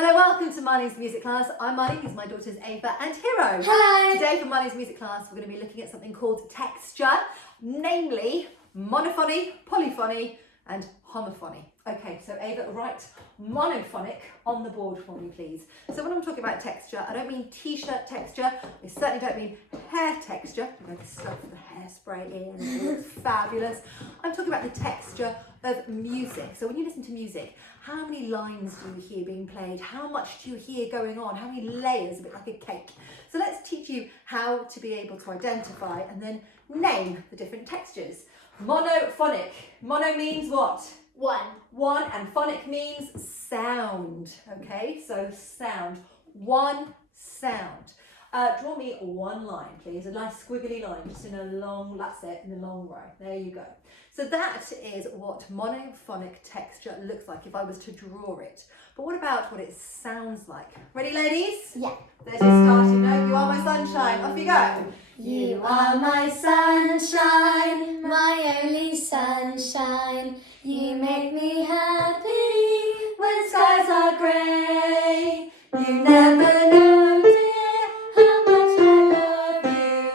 Hello, welcome to Marnie's music class. I'm Marnie, these are my daughters Ava and Hiro. Hello. Today for Marnie's music class, we're going to be looking at something called texture, namely monophony, polyphony and homophony. Okay, so Ava, write monophonic on the board for me, please. So when I'm talking about texture, I don't mean t-shirt texture. I certainly don't mean hair texture. I'm going to stuff the hairspray in, it looks fabulous. I'm talking about the texture of music. So when you listen to music, how many lines do you hear being played? How much do you hear going on? How many layers, a bit like a cake? So let's teach you how to be able to identify and then name the different textures. Monophonic. Mono means what? One, and phonic means sound. Okay, so sound. One sound. Draw me one line, please. A nice squiggly line, just in a long, that's it, in a long row. There you go. So that is what monophonic texture looks like if I was to draw it. But what about what it sounds like? Ready, ladies? Yeah. There's your starting note. You are my sunshine. Off you go. You are my sunshine, my only sunshine. You make me happy when skies are grey. You never know, dear, how much I love you.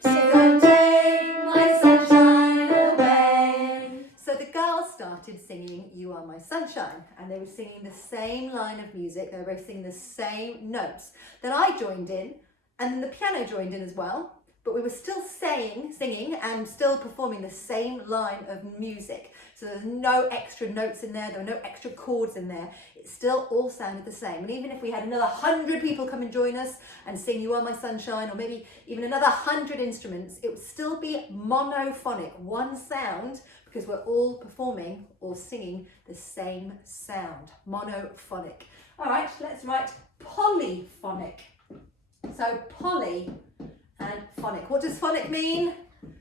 So don't take my sunshine away. So the girls started singing You Are My Sunshine, and they were singing the same line of music. They were both singing the same notes. Then I joined in, and then the piano joined in as well. But we were still singing and still performing the same line of music. So there's no extra notes in there, there were no extra chords in there. It still all sounded the same. And even if we had another 100 people come and join us and sing You Are My Sunshine, or maybe even another 100 instruments, it would still be monophonic, one sound, because we're all performing or singing the same sound, monophonic. All right, let's write polyphonic. So poly and phonic. What does phonic mean?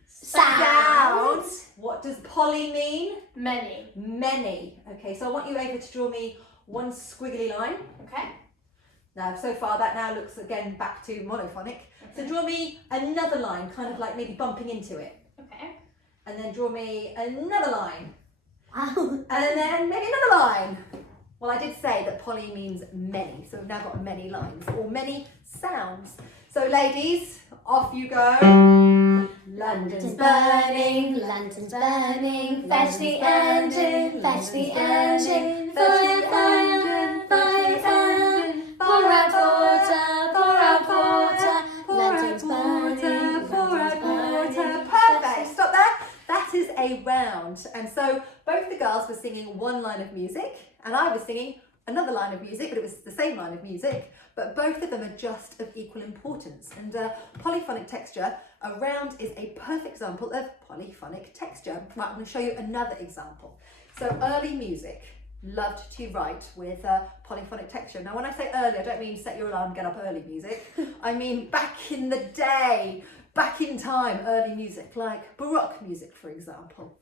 Sound. What does poly mean? Many. Many. Okay, so I want you, Ava, to draw me one squiggly line. Okay. Now, so far that now looks again back to monophonic. So draw me another line, kind of like maybe bumping into it. Okay. And then draw me another line. Wow. And then maybe another line. Well, I did say that poly means many, so we've now got many lines, or many sounds. So ladies, off you go. London's burning, London's burning, fetch the engine, fetch the engine, fire, fire, fire, fire, pour out water, pour out water, London's burning, pour out London's water. burning. Perfect, stop there. That is a round. And so both the girls were singing one line of music, and I was singing another line of music, but it was the same line of music, but both of them are just of equal importance. And polyphonic texture, a round is a perfect example of polyphonic texture. Right, I'm going to show you another example. So early music loved to write with polyphonic texture. Now when I say early, I don't mean set your alarm, get up early music. I mean back in the day, back in time, early music, like Baroque music, for example.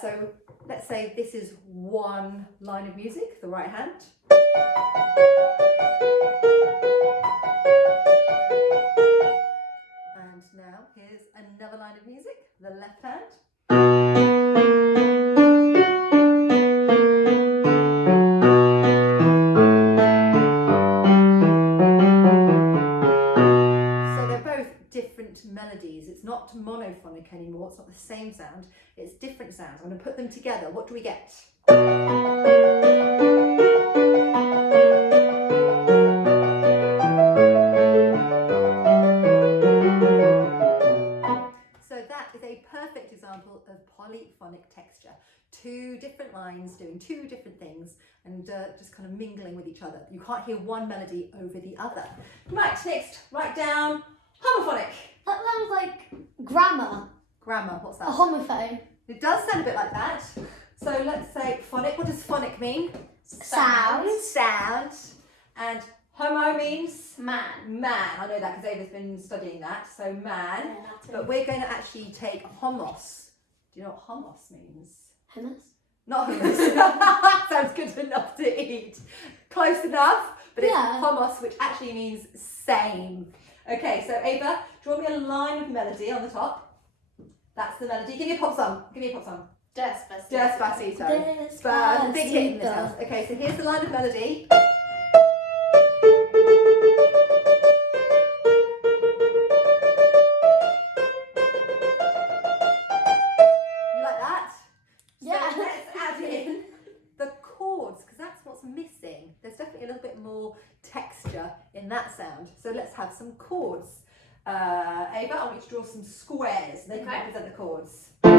So let's say this is one line of music, the right hand. And now here's another line of music, the left hand. So they're both different melodies. It's not monophonic anymore, it's not the same sound, it's different sounds. I'm going to put them together. What do we get? So that is a perfect example of polyphonic texture. Two different lines doing two different things and just kind of mingling with each other. You can't hear one melody over the other. Right, next, write down homophonic. That sounds like grammar. Grammar, what's that? A homophone. It does sound a bit like that. So let's say phonic. What does phonic mean? Sound. Sound. And homo means? Man. Man. I know that because Ava's been studying that. So man. Yeah, that's But we're going to actually take homos. Do you know what homos means? Hummus. Not hummus. Sounds good enough to eat. Close enough, but it's homos, which actually means same. Okay, so Ava, draw me a line of melody on the top. That's the melody. Give me a pop song. Give me a pop song. Despacito. Despacito. Big hit in this house. Okay, so here's the line of melody. missing? There's definitely a little bit more texture in that sound. So let's have some chords. Ava, I want you to draw some squares. They can represent the chords. There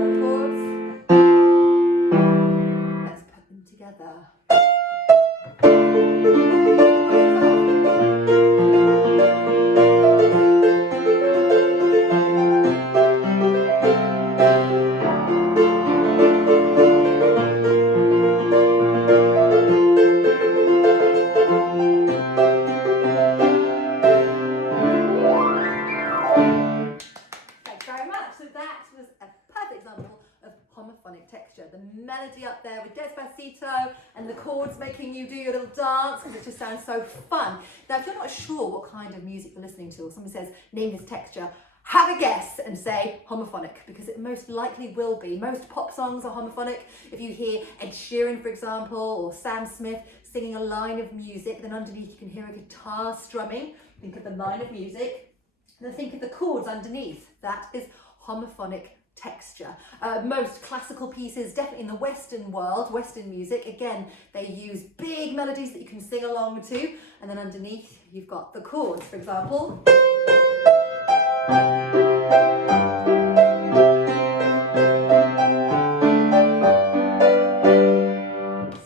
are chords. Let's put them together. Homophonic texture. The melody up there with Despacito and the chords making you do your little dance because it just sounds so fun. Now, if you're not sure what kind of music you're listening to, or someone says, name this texture, have a guess and say homophonic, because it most likely will be. Most pop songs are homophonic. If you hear Ed Sheeran, for example, or Sam Smith singing a line of music, then underneath you can hear a guitar strumming. Think of the line of music, and then think of the chords underneath. That is homophonic texture. Most classical pieces, definitely in the Western world, Western music, again, they use big melodies that you can sing along to, and then underneath you've got the chords, for example.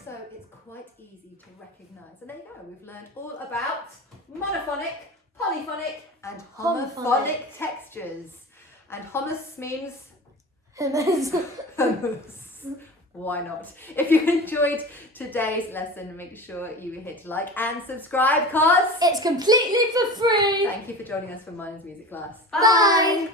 So it's quite easy to recognise. And there you go, we've learned all about monophonic, polyphonic and homophonic textures. And hummus means hummus. Why not? If you enjoyed today's lesson, make sure you hit like and subscribe, cause it's completely for free. Thank you for joining us for Mine's Music Class. Bye.